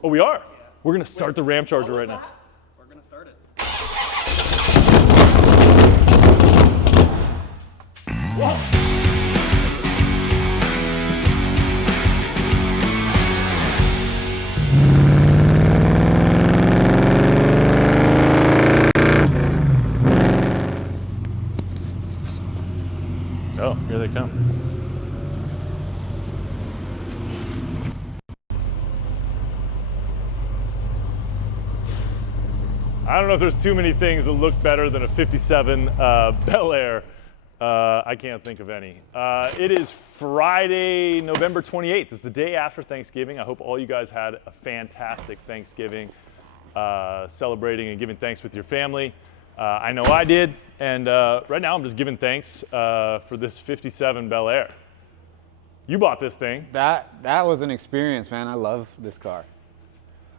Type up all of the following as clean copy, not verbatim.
Oh, we are? Yeah. We're gonna start the Ramcharger right now. We're gonna start it. Whoa. Oh, here they come. I don't know if there's too many things that look better than a 57 Bel Air. I can't think of any. It is Friday, November 28th. It's the day after Thanksgiving. I hope all you guys had a fantastic Thanksgiving, celebrating and giving thanks with your family. I know I did, and right now I'm just giving thanks for this 57 Bel Air. You bought this thing. That was an experience, man. I love this car.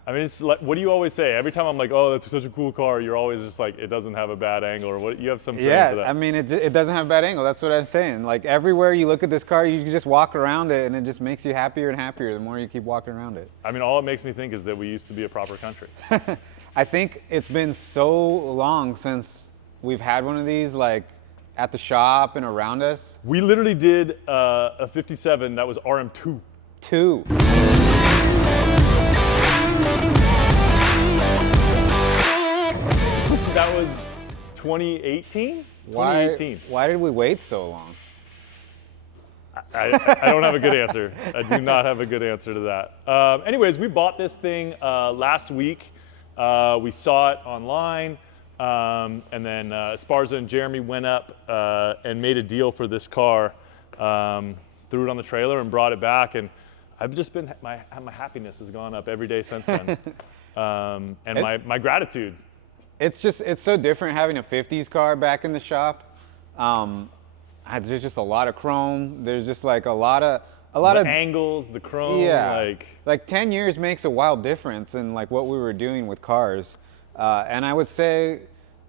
I mean, it's like, what do you always say? Every time I'm like, oh, that's such a cool car, you're always just like, it doesn't have a bad angle, or what? You have some saying for that. Yeah, I mean, it doesn't have a bad angle. That's what I'm saying. Like, everywhere you look at this car, you can just walk around it, and it just makes you happier and happier the more you keep walking around it. I mean, all it makes me think is that we used to be a proper country. I think it's been so long since we've had one of these, like, at the shop and around us. We literally did a 57 that was RM2. Two. That was 2018? 2018. Why did we wait so long? I don't have a good answer. I do not have a good answer to that. Anyways, we bought this thing last week. We saw it online, and then Esparza and Jeremy went up and made a deal for this car, threw it on the trailer and brought it back, and I've just been, my happiness has gone up every day since then, and my gratitude. It's so different having a 50s car back in the shop. There's just a lot of chrome. There's just like a lot of angles, the chrome. Yeah, like 10 years makes a wild difference in like what we were doing with cars. And I would say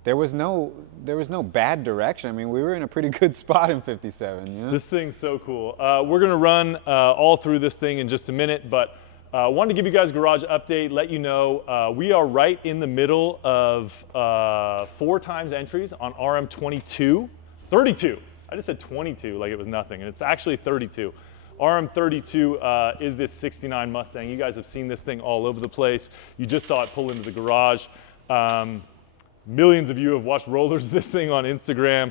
there was no bad direction. I mean, we were in a pretty good spot in 57. You know? This thing's so cool. We're gonna run all through this thing in just a minute, but wanted to give you guys a garage update, let you know we are right in the middle of 4 times entries on RM22, 32. I just said 22 like it was nothing, and it's actually 32. RM32 is this 69 Mustang. You guys have seen this thing all over the place. You just saw it pull into the garage. Millions of you have watched rollers of this thing on Instagram.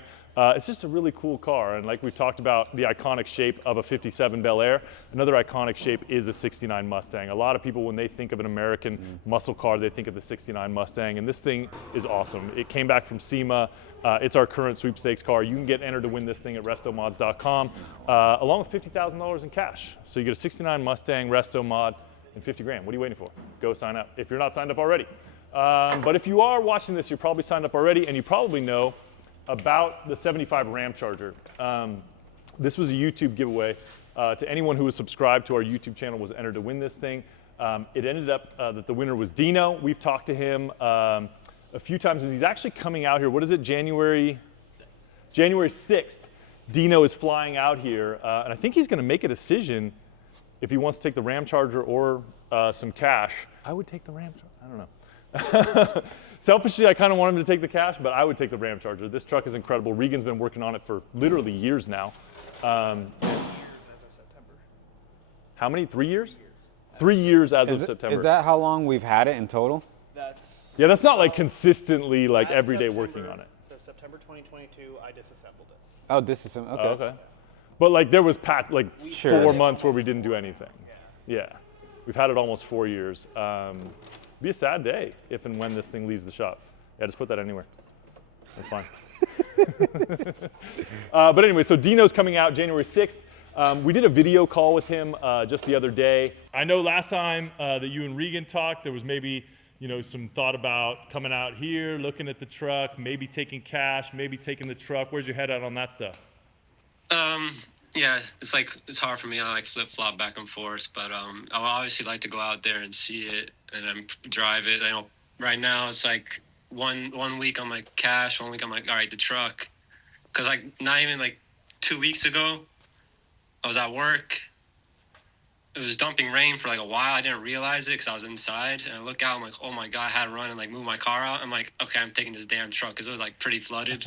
It's just a really cool car, and like we've talked about the iconic shape of a 57 Bel Air, another iconic shape is a 69 Mustang. A lot of people, when they think of an American muscle car, they think of the 69 Mustang, and this thing is awesome. It came back from SEMA. It's our current sweepstakes car. You can get entered to win this thing at RestoMods.com, along with $50,000 in cash. So you get a 69 Mustang, Resto Mod, and 50 grand. What are you waiting for? Go sign up if you're not signed up already. But if you are watching this, you're probably signed up already, and you probably know about the 75 Ramcharger. This was a YouTube giveaway. To anyone who was subscribed to our YouTube channel was entered to win this thing. It ended up that the winner was Dino. We've talked to him a few times, and he's actually coming out here. What is it, January 6th? January 6th, Dino is flying out here, and I think he's gonna make a decision if he wants to take the Ramcharger or some cash. I would take the Ramcharger, I don't know. Selfishly, I kind of want him to take the cash, but I would take the Ramcharger. This truck is incredible. Regan's been working on it for literally years now. 3 years as of September. How many? 3 years? 3 years as of September. Is that how long we've had it in total? Yeah, that's not like consistently like every day working on it. So September 2022, I disassembled it. Oh, disassembled. Okay. Oh, okay. But like there was 4 months where we didn't do anything. Yeah. We've had it almost 4 years. Be a sad day if and when this thing leaves the shop. Yeah, just put that anywhere. That's fine. But anyway, so Dino's coming out January 6th. We did a video call with him just the other day. I know last time that you and Regan talked, there was maybe some thought about coming out here, looking at the truck, maybe taking cash, maybe taking the truck. Where's your head at on that stuff? Yeah, it's hard for me. I like flip-flop back and forth, but I would obviously like to go out there and see it and then drive it. I know right now it's like one week I'm like cash, 1 week I'm like, all right, the truck. Because like not even like 2 weeks ago, I was at work it was dumping rain for like a while. I didn't realize it because I was inside, and I look out. I'm like, oh my god, I had to run and like move my car out. I'm like, okay, I'm taking this damn truck because it was like pretty flooded.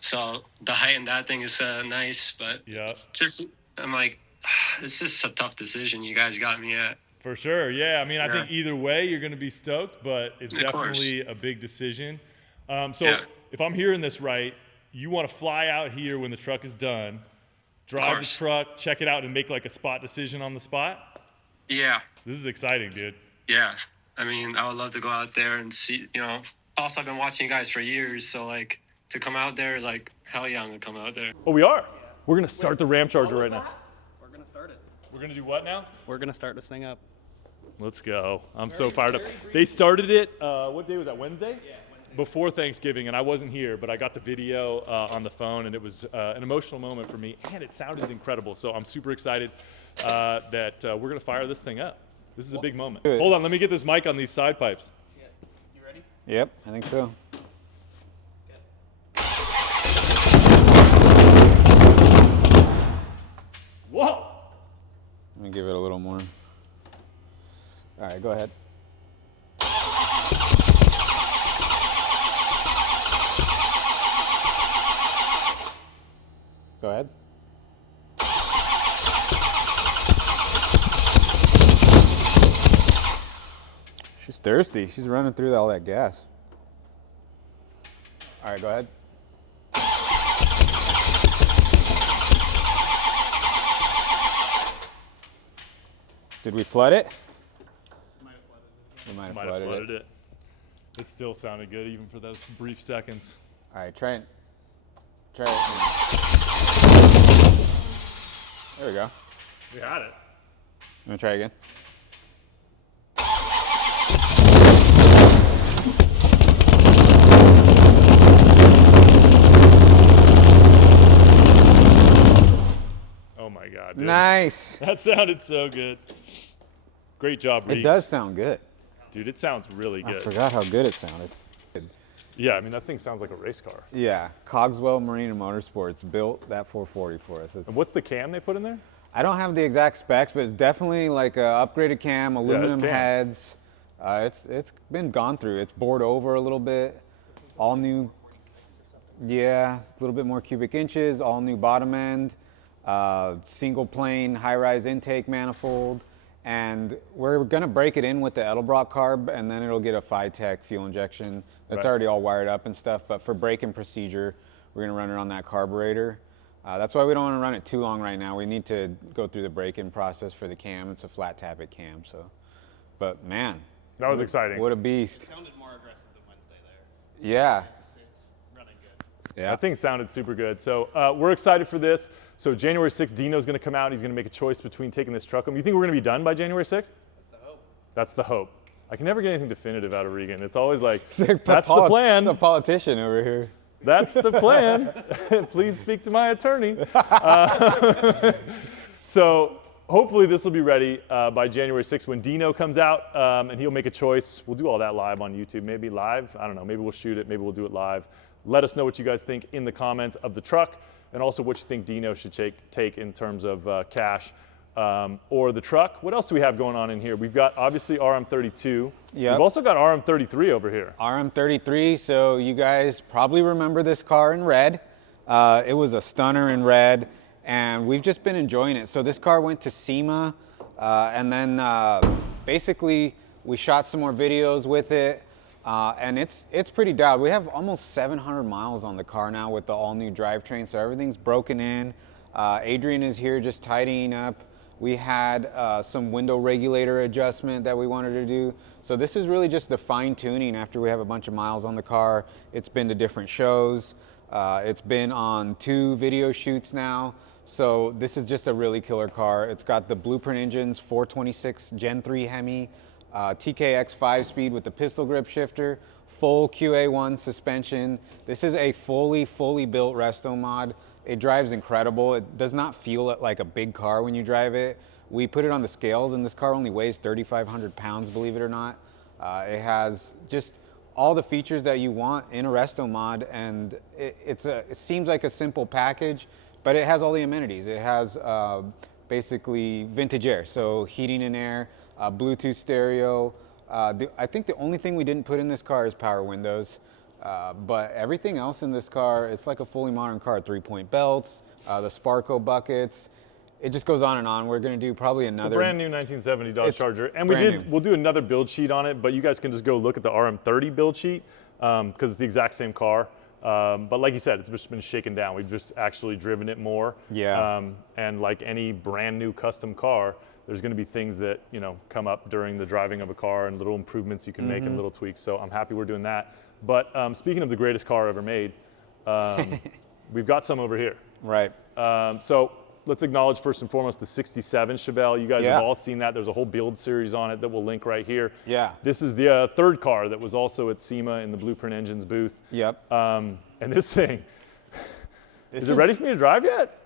So the height in that thing is nice, but Yeah. just I'm like, it's just a tough decision you guys got me at. For sure, yeah. I mean, I Yeah. think either way you're going to be stoked, but it's Of course. definitely a big decision. So Yeah. if I'm hearing this right, you want to fly out here when the truck is done, drive the course. truck, check it out, and make like a spot decision on the spot? Yeah. This is exciting, dude. Yeah. I mean, I would love to go out there and see, you know, also I've been watching you guys for years. So like to come out there is like, hell yeah, I'm going to come out there. Oh, we are? We're going to start the Ramcharger right now. We're gonna start it. We're going to do what now? We're gonna start this thing up. Let's go. I'm so fired up. They started it, what day was that, Wednesday? Yeah, Wednesday. Before Thanksgiving, and I wasn't here, but I got the video on the phone, and it was an emotional moment for me, and it sounded incredible. So I'm super excited that we're going to fire this thing up. This is a big moment. Good. Hold on, let me get this mic on these side pipes. Yeah. You ready? Yep, I think so. Whoa! Let me give it a little more. All right, go ahead. Go ahead. She's thirsty. She's running through all that gas. All right, go ahead. Did we flood it? Might have flooded it. We might have Might have flooded flooded it. it. It still sounded good, even for those brief seconds. All right, try it. Try it. There we go. We had it. I'm gonna try again. Oh my God, dude. Nice. That sounded so good. Great job, Reeks. It does sound good. Dude, it sounds really I good. forgot how good it sounded. Yeah, I mean, that thing sounds like a race car. Yeah, Cogswell Marine and Motorsports built that 440 for us. And what's the cam they put in there? I don't have the exact specs, but it's definitely like a upgraded cam, aluminum cam. heads. It's been gone through. It's bored over a little bit. All new. Yeah, a little bit more cubic inches. All new bottom end. Single plane high-rise intake manifold. And we're gonna break it in with the Edelbrock carb, and then it'll get a FiTech fuel injection. That's Right. already all wired up and stuff. But for braking procedure, we're gonna run it on that carburetor. That's why we don't want to run it too long right now. We need to go through the break-in process for the cam. It's a flat tappet cam, so. But man, That was exciting. what a beast! It sounded more aggressive than Wednesday there. Yeah, It's running good. yeah. That thing sounded super good. So we're excited for this. So January 6th, Dino's going to come out. He's going to make a choice between taking this truck home. You think we're going to be done by January 6th? That's the hope. That's the hope. I can never get anything definitive out of Regan. It's always like, It's like that's the plan. It's a politician over here. That's the plan. Please speak to my attorney. So hopefully this will be ready by January 6th when Dino comes out and he'll make a choice. We'll do all that live on YouTube. Maybe live. I don't know. Maybe we'll shoot it. Maybe we'll do it live. Let us know what you guys think in the comments of the truck and also what you think Dino should take in terms of cash or the truck. What else do we have going on in here? We've got obviously RM32. Yep. We've also got RM33 over here. RM33, so you guys probably remember this car in red. It was a stunner in red, and we've just been enjoying it. So this car went to SEMA, and then basically we shot some more videos with it, and it's pretty dialed. We have almost 700 miles on the car now with the all-new drivetrain, so everything's broken in. Adrian is here just tidying up. We had some window regulator adjustment that we wanted to do. So this is really just the fine tuning after we have a bunch of miles on the car. It's been to different shows. It's been on 2 video shoots now. So this is just a really killer car. It's got the Blueprint engines, 426 Gen 3 Hemi, TKX 5-speed with the pistol grip shifter, full QA1 suspension. This is a fully built RestoMod. It drives incredible. It does not feel like a big car when you drive it. We put it on the scales and this car only weighs 3,500 pounds, believe it or not. It has just all the features that you want in a RestoMod, and it seems like a simple package, but it has all the amenities. It has basically vintage air, so heating and air, Bluetooth stereo. I think the only thing we didn't put in this car is power windows, but everything else in this car, it's like a fully modern car. 3-point belts, the Sparco buckets. It just goes on and on. We're going to do probably another. It's a brand new 1970 Dodge Charger, and brand new. we'll do another build sheet on it, but you guys can just go look at the RM30 build sheet because it's the exact same car. But like you said, it's just been shaken down. We've just actually driven it more. Yeah. And like any brand new custom car, there's going to be things that, you know, come up during the driving of a car and little improvements you can make and little tweaks. So I'm happy we're doing that. But speaking of the greatest car ever made, we've got some over here. Right. So let's acknowledge first and foremost the 67 Chevelle. You guys Yeah. have all seen that. There's a whole build series on it that we'll link right here. Yeah. This is the third car that was also at SEMA in the Blueprint Engines booth. Yep. And this thing, is it ready for me to drive yet?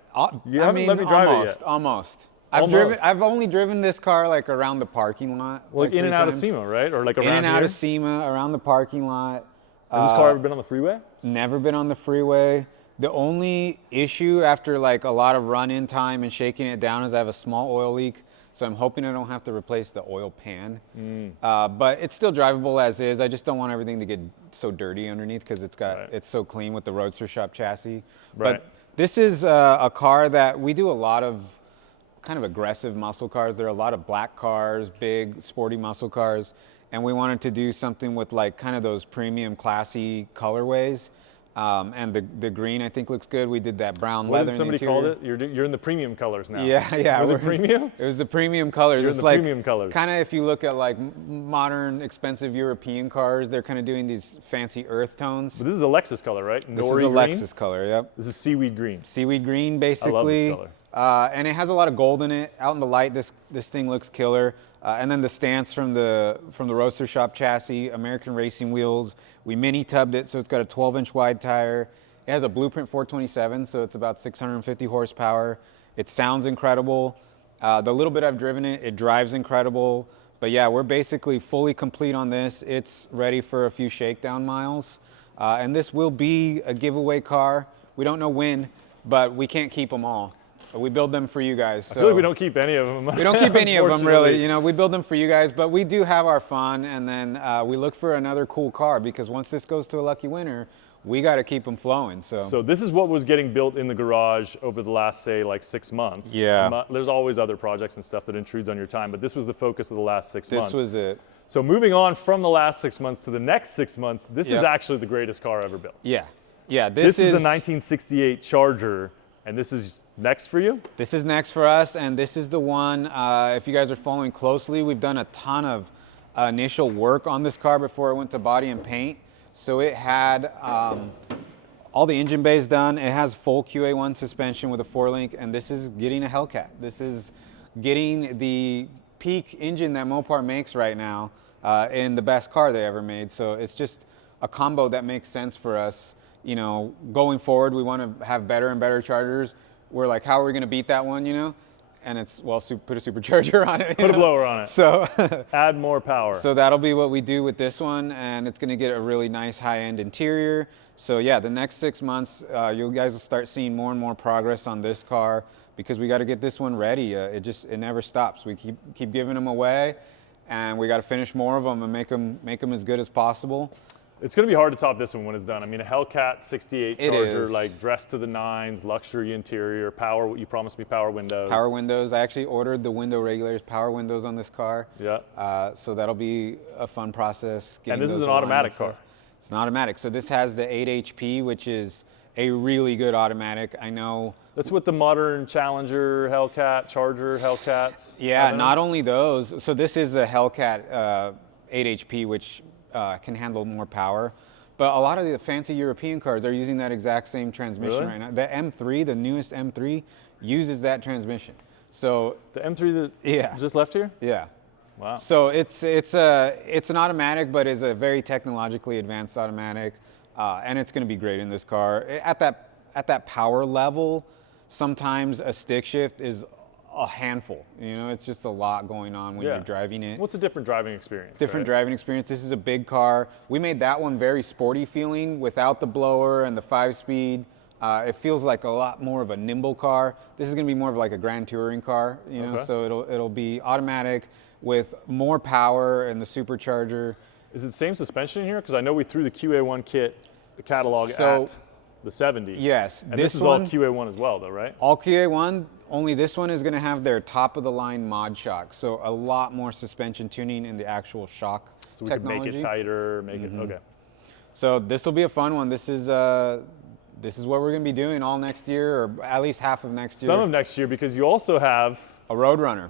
You haven't let me drive it yet. Almost. Almost. I've only driven this car like around the parking lot. Like in 3 and out of times. SEMA, right? Or like around In and out here? of SEMA, around the parking lot. Has this car ever been on the freeway? Never been on the freeway. The only issue after like a lot of run-in time and shaking it down is I have a small oil leak. So I'm hoping I don't have to replace the oil pan. But it's still drivable as is. I just don't want everything to get so dirty underneath because it's so clean with the Roadster Shop chassis. Right. But this is a car that we do a lot of kind of aggressive muscle cars. There are a lot of black cars, big sporty muscle cars. And we wanted to do something with like kind of those premium classy colorways. And the green I think looks good. We did that brown What leather. did somebody called it? You're in the premium colors now. Yeah. Was it premium? It was the premium colors. You're It's in the like premium colors. kind of if you look at like modern expensive European cars, they're kind of doing these fancy earth tones. But this is a Lexus color, right? This Nori is a green? Lexus color, yep. This is seaweed green. Seaweed green, basically. I love this color. And it has a lot of gold in it. Out in the light, this thing looks killer. And then the stance from the Roadster Shop chassis, American racing wheels. We mini tubbed it, so it's got a 12-inch wide tire. It has a Blueprint 427, so it's about 650 horsepower. It sounds incredible. The little bit I've driven it, it drives incredible. But yeah, we're basically fully complete on this. It's ready for a few shakedown miles. And this will be a giveaway car. We don't know when, but we can't keep them all. We build them for you guys. So I feel like we don't keep any of them. we don't keep any of them really. You know, we build them for you guys, but we do have our fun, and then we look for another cool car because once this goes to a lucky winner, we got to keep them flowing. So this is what was getting built in the garage over the last, say, like 6 months. Yeah. There's always other projects and stuff that intrudes on your time, but this was the focus of the last 6 months. this was it. So moving on from the last 6 months to the next 6 months, this is Yep. actually the greatest car ever built. Yeah. Yeah. This is a 1968 Charger, and this is next for you? This is next for us, and this is the one, if you guys are following closely, we've done a ton of initial work on this car before it went to body and paint. So it had all the engine bays done. It has full QA1 suspension with a 4-link, and this is getting a Hellcat. This is getting the peak engine that Mopar makes right now in the best car they ever made. So it's just a combo that makes sense for us. You know, going forward, we want to have better and better Chargers. We're like, how are we going to beat that one, you know? And it's, well, put a supercharger on it. Put a blower on it. So add more power. So that'll be what we do with this one, and it's going to get a really nice high-end interior. So yeah, the next 6 months, you guys will start seeing more and more progress on this car because we got to get this one ready. It never stops. We keep giving them away, and we got to finish more of them and make them as good as possible. It's going to be hard to top this one when it's done. I mean, a Hellcat 68 Charger, is. like dressed to the nines, luxury interior, power. You promised me power windows. Power windows. I actually ordered the window regulators, power windows on this car. Yeah. So that'll be a fun process. And this is an automatic car. It's an automatic. So this has the 8 HP, which is a really good automatic. I know. That's what the modern Challenger, Hellcat, Charger, Hellcats. Yeah, not only those. So this is a Hellcat 8 HP, which can handle more power. But a lot of the fancy European cars are using that exact same transmission right now. The M3, the newest M3, uses that transmission. So the M3 that just left here? Yeah. Wow. So it's an automatic, but it's a very technologically advanced automatic, and it's going to be great in this car. At that power level, sometimes a stick shift is a handful. You know, it's just a lot going on when you're driving it. What's a different driving experience? Different driving experience. This is a big car. We made that one very sporty feeling without the blower and the 5-speed. It feels like a lot more of a nimble car. This is going to be more of like a grand touring car, you know. Okay. So it'll be automatic with more power and the supercharger. Is it the same suspension in here? Because I know we threw the QA1 kit, the catalog So- at the 70. Yes, And this is all QA1 as well, though, right? all QA1. Only this one is going to have their top of the line mod shock. So a lot more suspension tuning in the actual shock So we technology. can make it tighter, make it, okay. So this will be a fun one. This is what we're going to be doing all next year, or at least half of next year. Some of next year, because you also have a Roadrunner.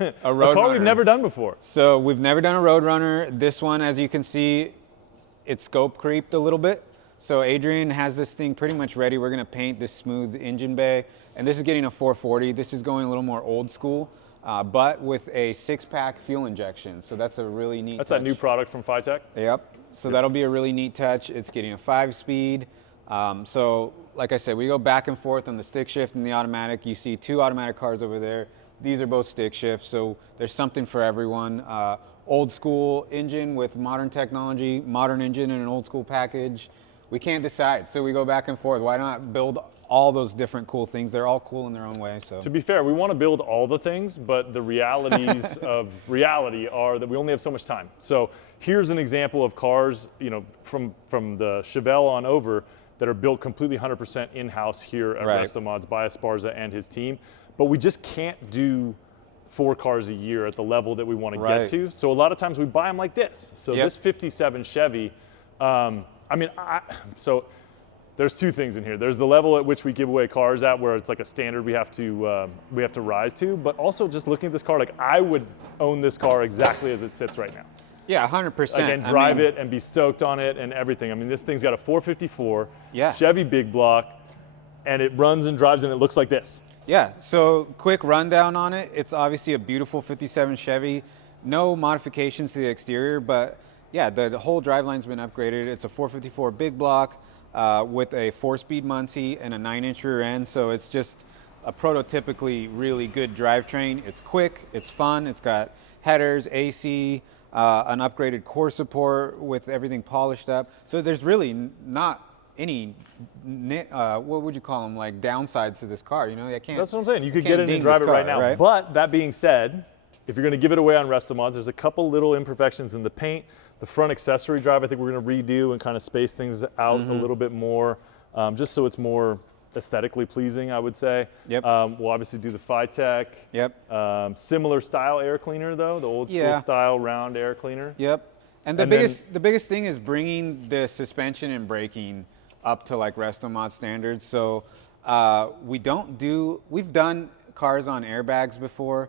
A a Roadrunner. car we've never done before. So we've never done a Roadrunner. This one, as you can see, it's scope creeped a little bit. So Adrian has this thing pretty much ready. We're going to paint this smooth engine bay. And this is getting a 440. This is going a little more old school, but with a 6-pack fuel injection. So that's a really neat That's touch. that new product from FiTech. Yep. So that'll be a really neat touch. It's getting a 5-speed. So like I said, we go back and forth on the stick shift and the automatic. You see 2 automatic cars over there. These are both stick shifts, so there's something for everyone. Old school engine with modern technology, modern engine in an old school package. We can't decide, so we go back and forth. Why not build all those different cool things? They're all cool in their own way. So To be fair, we want to build all the things, but the realities of reality are that we only have so much time. So here's an example of cars, you know, from the Chevelle on over that are built completely 100% in-house here at Right. RestoMods by Esparza and his team. But we just can't do 4 cars a year at the level that we want to Right. get to. So a lot of times we buy them like this. So Yep. this 57 Chevy, so there's 2 things in here. There's the level at which we give away cars at, where it's like a standard we have to rise to. But also just looking at this car, like I would own this car exactly as it sits right now. yeah, 100%. And drive it and be stoked on it and everything. I mean, this thing's got a 454 Yeah. Chevy big block, and it runs and drives and it looks like this. Yeah, so quick rundown on it. It's obviously a beautiful 57 Chevy. No modifications to the exterior, but yeah, the whole driveline's been upgraded. It's a 454 big block with a 4-speed Muncie and a 9-inch rear end. So it's just a prototypically really good drivetrain. It's quick, it's fun, it's got headers, AC, an upgraded core support with everything polished up. So there's really not any, what would you call them, like downsides to this car, you know? I can't. That's what I'm saying. You could can't get in ding and drive it this right car, now. right? But that being said, if you're going to give it away on RestoMods, there's a couple little imperfections in the paint. The front accessory drive, I think we're going to redo and kind of space things out a little bit more, just so it's more aesthetically pleasing, I would say. Yep. We'll obviously do the FiTech. Yep. Similar style air cleaner though, the old school Yeah. style round air cleaner. Yep. And the biggest thing is bringing the suspension and braking up to like RestoMod standards. So we've done cars on airbags before.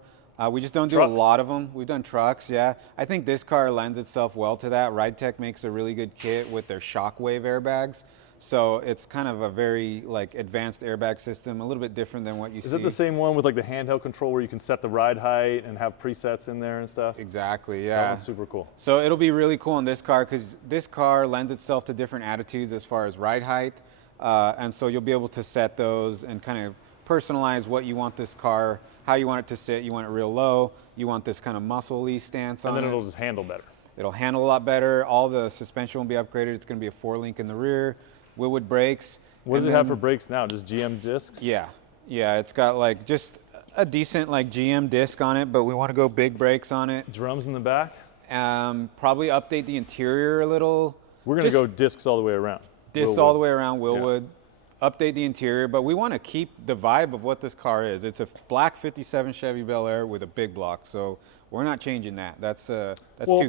We just don't do Trucks. a lot of them. We've done trucks, yeah. I think this car lends itself well to that. RideTech makes a really good kit with their Shockwave airbags. So it's kind of a very like advanced airbag system, a little bit different than what you see. Is it the same one with like the handheld control where you can set the ride height and have presets in there and stuff? Exactly, That yeah. was super cool. So it'll be really cool in this car because this car lends itself to different attitudes as far as ride height. And so you'll be able to set those and kind of personalize what you want this car, how you want it to sit. You want it real low. You want this kind of muscle-y stance on And it. then it'll just handle better. It'll handle a lot better. All the suspension will be upgraded. It's going to be a 4-link in the rear. Wilwood brakes. What does And it have then- for brakes now? Just GM discs? Yeah, it's got like just a decent like GM disc on it, but we want to go big brakes on it. Drums in the back? Probably update the interior a little. We're going to Just go discs all the way around. discs Wilwood. all the way around Wilwood. Update the interior, but we want to keep the vibe of what this car is. It's a black 57 Chevy Bel Air with a big block, so we're not changing that. That's too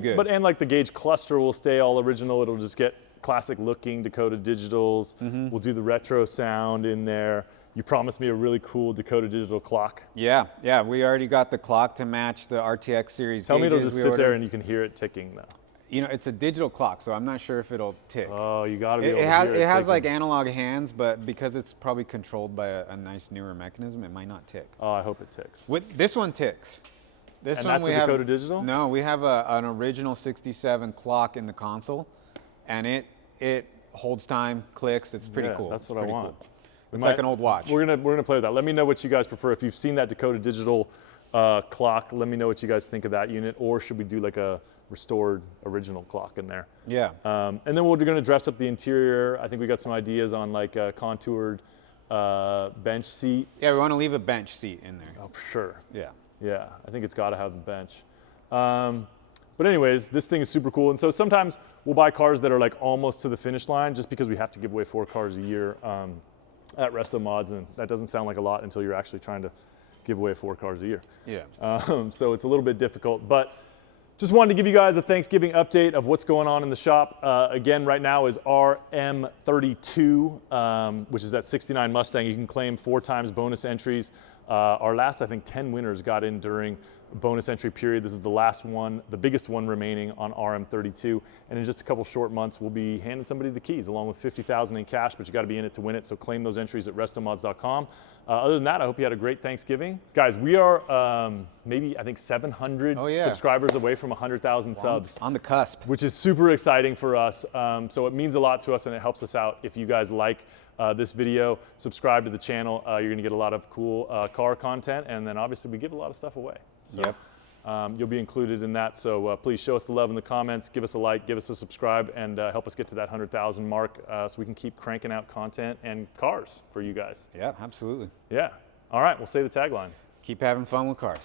good. And like the gauge cluster will stay all original. It'll just get classic looking Dakota Digitals. We'll do the retro sound in there. You promised me a really cool Dakota Digital clock. Yeah, we already got the clock to match the RTX series. Tell me it'll gauges just we sit there ordered. and you can hear it ticking though. You know, it's a digital clock, so I'm not sure if it'll tick. Oh, you got to be able It to has hear it it has ticking. like analog hands, but because it's probably controlled by a nice newer mechanism, it might not tick. Oh, I hope it ticks. With this one ticks. This And one that's we a have, Dakota Digital? No, we have an original 67 clock in the console, and it holds time, clicks. It's pretty Yeah, cool. that's what It's I pretty want. cool. It's like an old watch. We're gonna play with that. Let me know what you guys prefer. If you've seen that Dakota Digital clock, let me know what you guys think of that unit. Or should we do like a restored original clock in there. Yeah. And then we're going to dress up the interior. I think we got some ideas on like a contoured bench seat. Yeah, we want to leave a bench seat in there. Oh, for sure. Yeah. Yeah, I think it's got to have the bench. But anyways, this thing is super cool. And so sometimes we'll buy cars that are like almost to the finish line just because we have to give away 4 cars a year at RestoMods. And that doesn't sound like a lot until you're actually trying to give away 4 cars a year. Yeah. So it's a little bit difficult. But just wanted to give you guys a Thanksgiving update of what's going on in the shop. Again, right now is RM32, which is that 69 Mustang. You can claim 4 times bonus entries. Our last, I think, 10 winners got in during bonus entry period. This is the last one, the biggest one remaining on RM32. And in just a couple short months, we'll be handing somebody the keys along with $50,000 in cash, but you got to be in it to win it. So claim those entries at restomods.com. Other than that, I hope you had a great Thanksgiving. Guys, we are maybe, I think, 700 subscribers away from 100,000 subs. On the cusp. Which is super exciting for us. So it means a lot to us and it helps us out. If you guys like this video, subscribe to the channel. You're gonna get a lot of cool car content, and then obviously we give a lot of stuff away. So, yep. You'll be included in that. So please show us the love in the comments, give us a like, give us a subscribe, and help us get to that 100,000 mark so we can keep cranking out content and cars for you guys. Yeah, absolutely. Yeah. All right, we'll say the tagline. Keep having fun with cars.